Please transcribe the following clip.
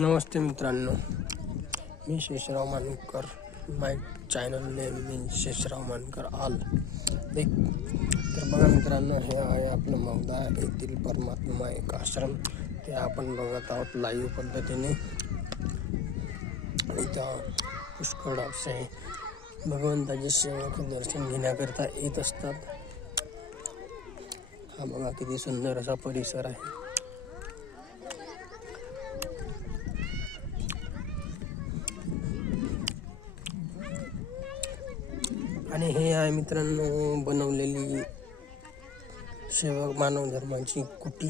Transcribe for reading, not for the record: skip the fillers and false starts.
नमस्ते मित्रांनो, मी शेषराव मानकर. माय channel name मी शेषराव मानकर आल. तर बघा मित्रांनो, हे आहे आपलं मौदा येथील परमात्मा एक आश्रम. ते आपण बघत आहोत लाईव्ह पद्धतीने. इथं पुष्कळ असे भगवंताचे सेवक दर्शन घेण्याकरता येत असतात. हा बघा किती सुंदर असा परिसर आहे. आणि हे आहे मित्रांनो बनवलेली सेवक मानव धर्माची कुटी.